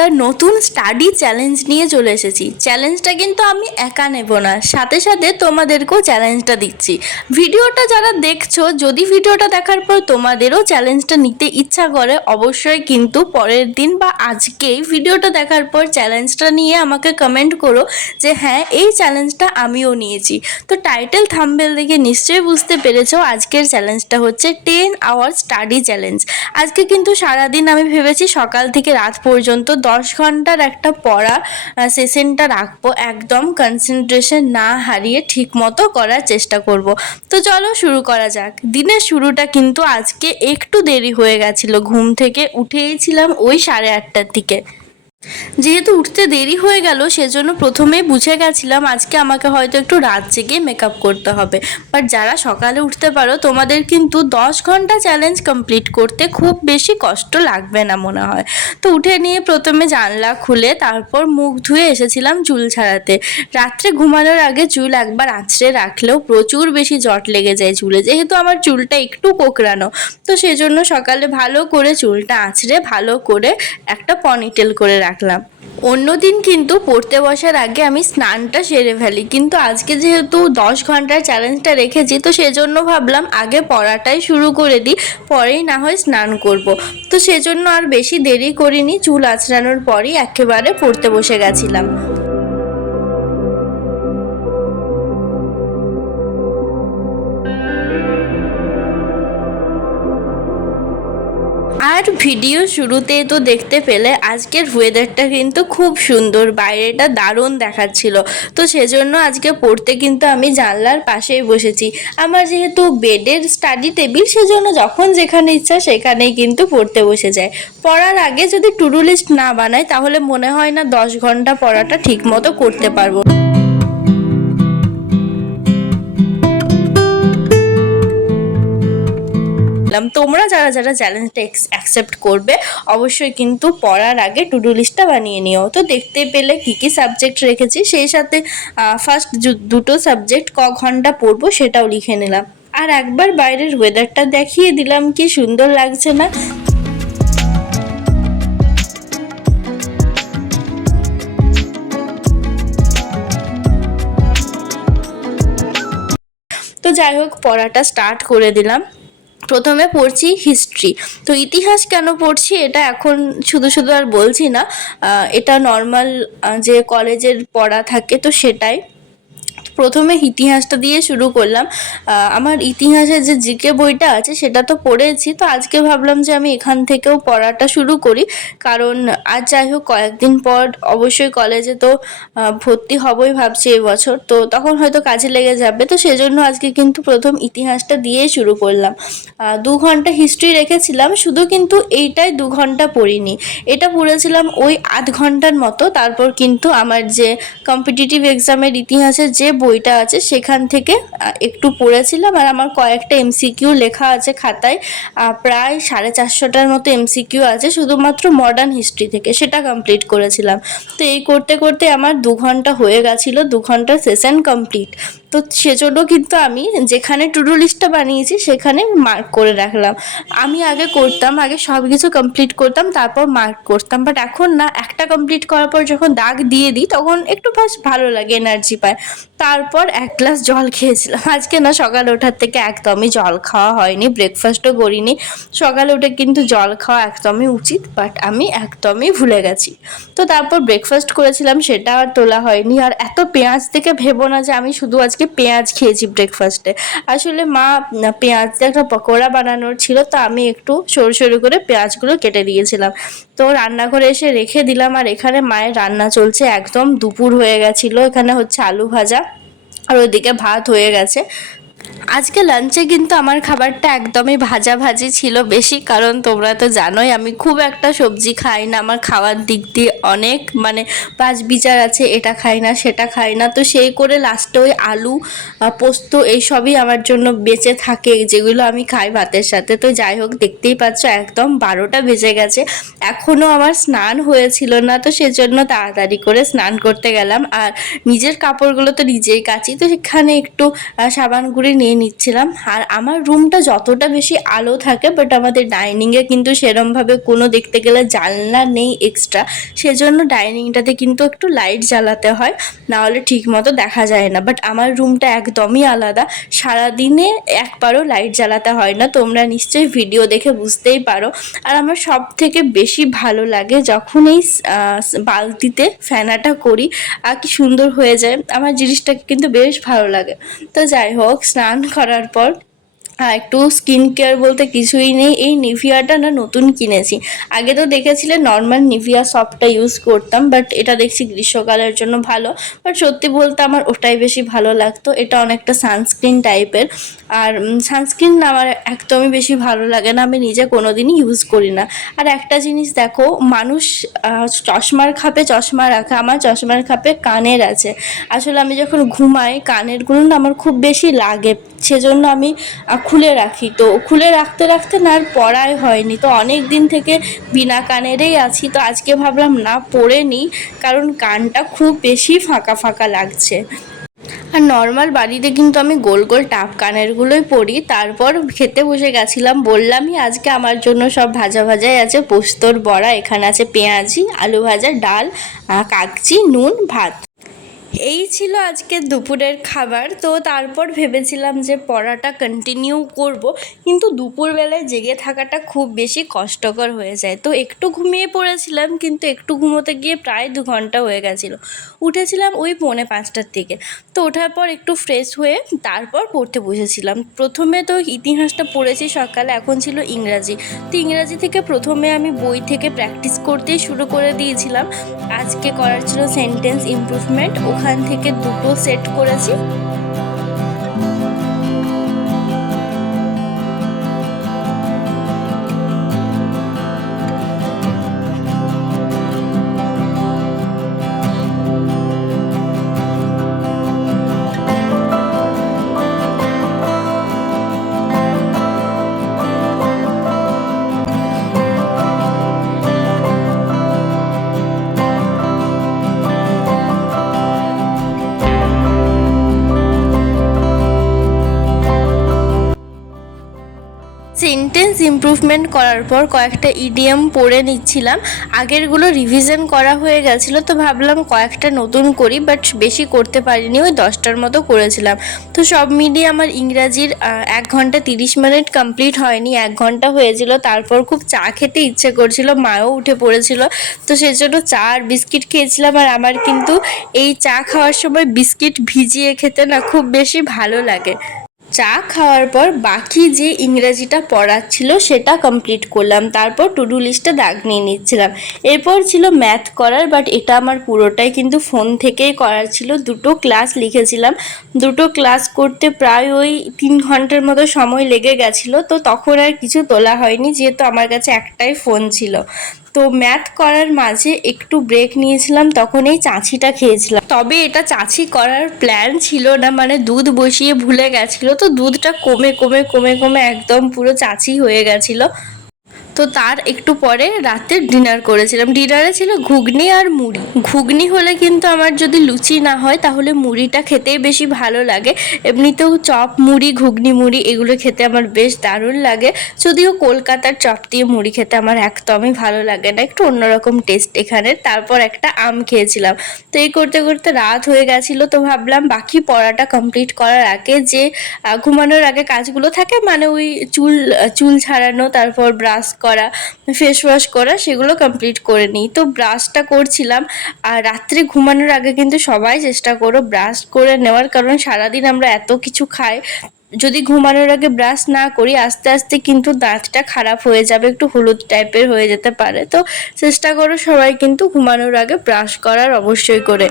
একটা নতুন study challenge নিয়ে চলে এসেছি। চ্যালেঞ্জটা কিন্তু আমি একা নেব না, সাথে সাথে তোমাদেরকেও চ্যালেঞ্জটা দিচ্ছি। ভিডিওটা যারা দেখছো, যদি ভিডিওটা দেখার পর তোমাদেরও চ্যালেঞ্জটা নিতে ইচ্ছা করে, অবশ্যই কিন্তু পরের দিন বা আজকেই ভিডিওটা দেখার পর চ্যালেঞ্জটা নিয়ে আমাকে কমেন্ট করো যে হ্যাঁ, এই চ্যালেঞ্জটা আমিও নিয়েছি। তো টাইটেল থাম্বনেল দেখে নিশ্চয়ই বুঝতে পেরেছো আজকের চ্যালেঞ্জটা হচ্ছে 10 আওয়ার স্টাডি চ্যালেঞ্জ। আজকে কিন্তু সারাদিন আমি ভেবেছি সকাল থেকে রাত পর্যন্ত 10 ঘন্টার একটা পড়া সেশনটা রাখবো, একদম কনসেন্ট্রেশন না হারিয়ে ঠিক মতো করার চেষ্টা করব। তো চলো শুরু করা যাক। দিনের শুরুটা কিন্তু আজকে একটু দেরি হয়ে গেছিলো, ঘুম থেকে উঠেইছিলাম ওই 8:30টার দিকে। যেহেতু উঠতে দেরি হয়ে গেল, সেজন্য প্রথমেই বুঝে গেছিলাম আজকে আমাকে হয়তো একটু রাত জেগে মেকআপ করতে হবে। বাট যারা সকালে উঠতে পারো, তোমাদের কিন্তু 10 ঘন্টা চ্যালেঞ্জ কমপ্লিট করতে খুব বেশি কষ্ট লাগবে না মনে হয়। তো উঠে নিয়ে প্রথমে জানলা খুলে তারপর মুখ ধুয়ে এসেছিলাম চুল ছাড়াতে। রাত্রে ঘুমানোর আগে চুল একবার আঁচড়ে রাখলেও প্রচুর বেশি জট লেগে যায় চুলে, যেহেতু আমার চুলটা একটু কোঁকড়ানো। তো সেজন্য সকালে ভালো করে চুলটা আঁচড়ে ভালো করে একটা পনিটেল করে রাখলাম। অন্যদিন কিন্তু পড়তে বসার আগে আমি স্নানটা সেরে ফেলি, কিন্তু আজকে যেহেতু 10 ঘন্টার চ্যালেঞ্জটা রেখেছি, তো সেজন্য ভাবলাম আগে পড়াটাই শুরু করে দিই, পরেই না হয় স্নান করব। তো সেজন্য আর বেশি দেরি করিনি, চুল আঁচড়ানোর পরই একেবারে পড়তে বসে গেছিলাম। আর ভিডিও শুরুতে তো দেখতে পেলে আজকের ওয়েদারটা কিন্তু খুব সুন্দর, বাইরেটা দারুণ দেখাচ্ছিল। তো সেজন্য আজকে পড়তে কিন্তু আমি জানলার পাশেই বসেছি। আমার যেহেতু বেডের স্টাডি টেবিল, সেজন্য যখন যেখানে ইচ্ছা সেখানেই কিন্তু পড়তে বসে যায়। পড়ার আগে যদি টু ডু লিস্ট না বানাই, তাহলে মনে হয় না 10 ঘন্টা পড়াটা ঠিক মতো করতে পারবো। তোমরা যারা যারা চ্যালেঞ্জটা অ্যাকসেপ্ট করবে, অবশ্যই কিন্তু পড়ার আগে টু ডু লিস্টটা বানিয়ে নিও। তো দেখতে পেলে কী কী সাবজেক্ট রেখেছি, সেই সাথে ফার্স্ট দুটো সাবজেক্ট ক ঘন্টা পড়বো সেটাও লিখে নিলাম। আর একবার বাইরের ওয়েদারটা দেখিয়ে দিলাম, কি সুন্দর লাগছে না? তো যাই হোক, পড়াটা স্টার্ট করে দিলাম। প্রথমে পড়ছি হিস্ট্রি। তো ইতিহাস কেন পড়ছি এটা এখন শুধু শুধু আর বলছি না, এটা নর্মাল যে কলেজের পড়া থাকে তো সেটাই। প্রথমে ইতিহাসটা দিয়ে শুরু করলাম। আমার ইতিহাসের যে জিকে বইটা আছে সেটা তো পড়েছি, তো আজকে ভাবলাম যে আমি এখান থেকেও পড়াটা শুরু করি। কারণ আজ যাই হোক কয়েকদিন পর অবশ্যই কলেজে তো ভর্তি হবই ভাবছি এবছর, তো তখন হয়তো কাজে লেগে যাবে। তো সেজন্য আজকে কিন্তু প্রথম ইতিহাসটা দিয়েই শুরু করলাম। 2 ঘন্টা হিস্ট্রি রেখেছিলাম, শুধু কিন্তু এইটাই 2 ঘন্টা পড়িনি, এটা পড়েছিলাম ওই আধ ঘন্টার মতো। তারপর কিন্তু আমার যে কম্পিটিটিভ এক্সামের ইতিহাসের যে বইটা আছে সেখান থেকে একটু পড়েছিলাম। আর আমার কয়েকটা এমসিকিউ লেখা আছে খাতায়, প্রায় 450টার মতো এমসিকিউ আছে শুধুমাত্র মডার্ন হিস্ট্রি থেকে, সেটা কমপ্লিট করেছিলাম। তো এই করতে করতে আমার 2 ঘন্টা হয়ে গেছিলো, 2 ঘন্টার সেশন কমপ্লিট। তো সেজন্য কিন্তু আমি যেখানে টু ডু লিস্টটা বানিয়েছি সেখানে মার্ক করে রাখলাম। আমি আগে করতাম, আগে সব কিছু কমপ্লিট করতাম তারপর মার্ক করতাম, বাট এখন না, একটা কমপ্লিট করার পর যখন দাগ দিয়ে দিই তখন একটু বেশ ভালো লাগে, এনার্জি পায়। তারপর 1 গ্লাস জল খেয়েছিলাম। আজকে না সকালে ওঠার থেকে একদমই জল খাওয়া হয়নি, ব্রেকফাস্টও করিনি। সকালে উঠে কিন্তু জল খাওয়া একদমই উচিত, বাট আমি একদমই ভুলে গেছি। তো তারপর ব্রেকফাস্ট করেছিলাম, সেটা আর তোলা হয়নি। আর এত পেঁয়াজ থেকে ভেবো না যে আমি শুধু আজকে পেঁয়াজ খেয়েছি ব্রেকফাস্টে। আসলে মা পেঁয়াজ দিয়ে একটা পকোড়া বানানোর ছিল, তো আমি একটু সরু সরু করে পেঁয়াজগুলো কেটে দিয়েছিলাম। তো রান্নাঘরে এসে রেখে দিলাম, আর এখানে মায়ের রান্না চলছে। একদম দুপুর হয়ে গেছিলো, এখানে হচ্ছে আলু ভাজা আর ওইদিকে ভাত হয়ে গেছে। আজকে লাঞ্চে কিন্তু আমার খাবারটা একদমই ভাজাভাজি ছিল বেশি, কারণ তোমরা তো জানোই আমি খুব একটা সবজি খাই না। আমার খাওয়ার দিক দিয়ে অনেক পাঁচ বিচার আছে, এটা খাই না সেটা খাই না। তো সেই করে লাস্টে ওই আলু পোস্ত এইসবই আমার জন্য বেঁচে থাকে, যেগুলো আমি খাই ভাতের সাথে। তো যাই হোক, দেখতেই পাচ্ছ একদম 12টা বেজে গেছে, এখনও আমার স্নান হয়েছিল না। তো সেজন্য তাড়াতাড়ি করে স্নান করতে গেলাম। আর নিজের কাপড়গুলো তো নিজেই কাচি, তো সেখানে একটু সাবান গুঁড়ি নিয়ে নিচ্ছিলাম। আর আমার রুমটা যতটা বেশি আলো থাকে, বাট আমাদের ডাইনিংয়ে কিন্তু সেরমভাবে কোনো দেখতে গেলে জানলা নেই এক্সট্রা, সেজন্য ডাইনিংটাতে কিন্তু একটু লাইট জ্বালাতে হয়, নাহলে ঠিক মতো দেখা যায় না। বাট আমার রুমটা একদমই আলাদা, সারাদিনে একবারও লাইট জ্বালাতে হয় না, তোমরা নিশ্চয়ই ভিডিও দেখে বুঝতেই পারো। আর আমার সব থেকে বেশি ভালো লাগে যখন এই বালতিতে ফেনাটা করি, আর কি সুন্দর হয়ে যায়, আমার জিনিসটা কিন্তু বেশ ভালো লাগে। তো যাই হোক, স্নান করার পর একটু স্কিন কেয়ার বলতে কিছুই নেই, এই নিভিয়াটা না নতুন কিনেছি। আগে তো দেখেছিলে নর্মাল নিভিয়া সফটটা ইউজ করতাম, বাট এটা দেখছি গ্রীষ্মকালের জন্য ভালো। বাট সত্যি বলতে আমার ওটাই বেশি ভালো লাগতো, এটা অনেকটা সানস্ক্রিন টাইপের। আর সানস্ক্রিন আমার একদমই বেশি ভালো লাগে না, আমি নিজে কোনোদিনই ইউজ করি না। আর একটা জিনিস দেখো, মানুষ চশমার খাপে চশমা রাখে, আমার চশমার খাপে কানের আছে। আসলে আমি যখন ঘুমাই কানেরগুলো না আমার খুব বেশি লাগে, সেজন্য আমি খুলে রাখি। তো খুলে রাখতে রাখতে না আর পড়াই হয়নি, তো অনেক দিন থেকে বিনা কানেরেই আছি। তো আজকে ভাবলাম না পরে নিই, কারণ কানটা খুব বেশি ফাঁকা ফাঁকা লাগছে। আর নর্মাল বাড়িতে কিন্তু আমি গোল গোল টাপ কানেরগুলোই পরি। তারপর খেতে বসে গেছিলাম, বললামই আজকে আমার জন্য সব ভাজা ভাজাই আছে, পোস্তর বড়া, এখানে আছে পেঁয়াজি, আলু ভাজা, ডাল, কাকচি, নুন, ভাত। এই ছিল আজকে দুপুরের খাবার। তো তারপর ভেবেছিলাম যে পড়াটা কন্টিনিউ করব, কিন্তু দুপুরবেলায় জেগে থাকাটা খুব বেশি কষ্টকর হয়ে যায়, তো একটু ঘুমিয়ে পড়েছিলাম, কিন্তু একটু ঘুমোতে গিয়ে প্রায় 2 ঘন্টা হয়ে গেছিলো। উঠেছিলাম ওই 4:45টার দিকে। তো ওঠার পর একটু ফ্রেশ হয়ে তারপর পড়তে বসেছিলাম। প্রথমে তো ইতিহাসটা পড়েছি সকালে, এখন ছিল ইংরাজি। তো ইংরাজি থেকে প্রথমে আমি বই থেকে প্র্যাকটিস করতেই শুরু করে দিয়েছিলাম। আজকে করার ছিল সেন্টেন্স ইমপ্রুভমেন্ট, ওখান থেকে 2টো সেট করেছি। সেন্টেন্স ইমপ্রুভমেন্ট করার পর কয়েকটা ইডিয়ম পড়ে নিচ্ছিলাম, আগেরগুলো রিভিশন করা হয়ে গেছিলো, তো ভাবলাম কয়েকটা নতুন করি, বাট বেশি করতে পারিনি, ওই 10টার মতো করেছিলাম। তো সব মিলিয়ে আমার ইংরাজির 1 ঘন্টা 30 মিনিট কমপ্লিট হয়নি, 1 ঘন্টা হয়েছিল। তারপর খুব চা খেতে ইচ্ছে করছিল, মাও উঠে পড়েছিল, তো সেজন্য চা আর বিস্কিট খেয়েছিলাম। আর আমার কিন্তু এই চা খাওয়ার সময় বিস্কিট ভিজিয়ে খেতে না খুব বেশি ভালো লাগে। চা খাওয়ার পর বাকি যে ইংরাজিটা পড়ার ছিল সেটা কমপ্লিট করলাম, তারপর টু ডু লিস্টে দাগ নিয়ে নিচ্ছিলাম। এরপর ছিল ম্যাথ করার, বাট এটা আমার পুরোটাই কিন্তু ফোন থেকেই করার ছিল। 2টো ক্লাস লিখেছিলাম, 2টো ক্লাস করতে প্রায় ওই 3 ঘন্টার মতো সময় লেগে গেছিলো। তো তখন আর কিছু তোলা হয়নি, যেহেতু আমার কাছে একটাই ফোন ছিল। তো ম্যাথ করার মাঝে একটু ব্রেক নিয়েছিলাম, তখন এই চাঁছিটা খেয়েছিলাম। তবে এটা চাঁছি করার প্ল্যান ছিল না, মানে দুধ বসিয়ে ভুলে গেছিলো, তো দুধটা কমে কমে কমে কমে একদম পুরো চাঁছি হয়ে গেছিলো। তো তার একটু পরে রাতে ডিনার করেছিলাম, ডিনারে ছিল ঘুগনি আর মুড়ি। ঘুগনি হলে কিন্তু আমার যদি লুচি না হয় তাহলে মুড়িটা খেতেই বেশি ভালো লাগে। এমনিতেও চপ মুড়ি, ঘুগনি মুড়ি এগুলো খেতে আমার বেশ দারুণ লাগে, যদিও কলকাতার চপ দিয়ে মুড়ি খেতে আমার একদমই ভালো লাগে না, একটু অন্যরকম টেস্ট এখানে। তারপর একটা আম খেয়েছিলাম। তো এই করতে করতে রাত হয়ে গেছিলো, তো ভাবলাম বাকি পড়াটা কমপ্লিট করার আগে যে ঘুমানোর আগে কাজগুলো থাকে, মানে ওই চুল ছাড়ানো, তারপর ব্রাশ করা, ফেস ওয়াশ করা, সেগুলো কমপ্লিট করে নিই। তো ব্রাশটা করছিলাম, আর রাত্রে ঘুমানোর আগে কিন্তু সবাই চেষ্টা করো ব্রাশ করে নেওয়ার, কারণ সারাদিন আমরা এত কিছু খাই, যদি ঘুমানোর আগে ব্রাশ না করি আস্তে আস্তে কিন্তু দাঁতটা খারাপ হয়ে যাবে, একটু হলুদ টাইপের হয়ে যেতে পারে। তো চেষ্টা করো সবাই কিন্তু ঘুমানোর আগে ব্রাশ করার অবশ্যই করে।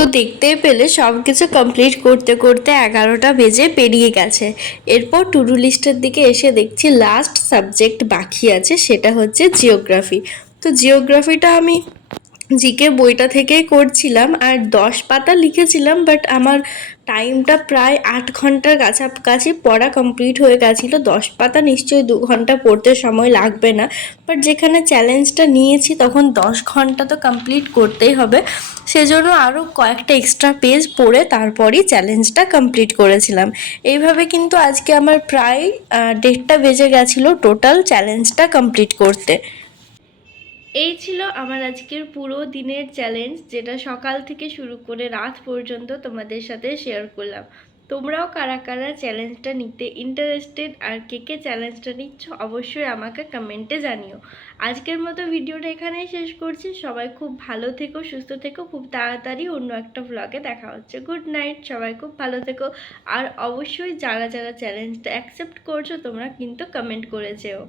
তো দেখতেই পেলে সব কিছু কমপ্লিট করতে করতে 11টা বেজে পেরিয়ে গেছে। এরপর টু ডু লিস্টের দিকে এসে দেখছি লাস্ট সাবজেক্ট বাকি আছে, সেটা হচ্ছে জিওগ্রাফি। তো জিওগ্রাফিটা আমি জিকে বইটা থেকেই করছিলাম, আর 10 পাতা লিখেছিলাম, বাট আমার টাইমটা প্রায় 8 ঘন্টার কাছাকাছি পড়া কমপ্লিট হয়ে গেছিলো। 10 পাতা নিশ্চয়ই 2 ঘন্টা পড়তে সময় লাগবে না, বাট যেখানে চ্যালেঞ্জটা নিয়েছি তখন 10 ঘন্টা তো কমপ্লিট করতেই হবে। সেজন্য আরও কয়েকটা এক্সট্রা পেজ পড়ে তারপরই চ্যালেঞ্জটা কমপ্লিট করেছিলাম। এইভাবে কিন্তু আজকে আমার প্রায় 1:30টা বেজে গেছিলো টোটাল চ্যালেঞ্জটা কমপ্লিট করতে। এই ছিল আমার আজকের পুরো দিনের চ্যালেঞ্জ, যেটা সকাল থেকে শুরু করে রাত পর্যন্ত তোমাদের সাথে শেয়ার করলাম। তোমরাও কারা কারা চ্যালেঞ্জটা নিতে ইন্টারেস্টেড আর কে কে চ্যালেঞ্জটা নিচ্ছ অবশ্যই আমাকে কমেন্টে জানিও। আজকের মতো ভিডিওটা এখানেই শেষ করছি। সবাই খুব ভালো থেকো, সুস্থ থেকো। খুব তাড়াতাড়ি অন্য একটা ভ্লগে দেখা হচ্ছে। গুড নাইট, সবাই খুব ভালো থেকো। আর অবশ্যই যারা যারা চ্যালেঞ্জটা অ্যাকসেপ্ট করছো তোমরা কিন্তু কমেন্ট করে যেও।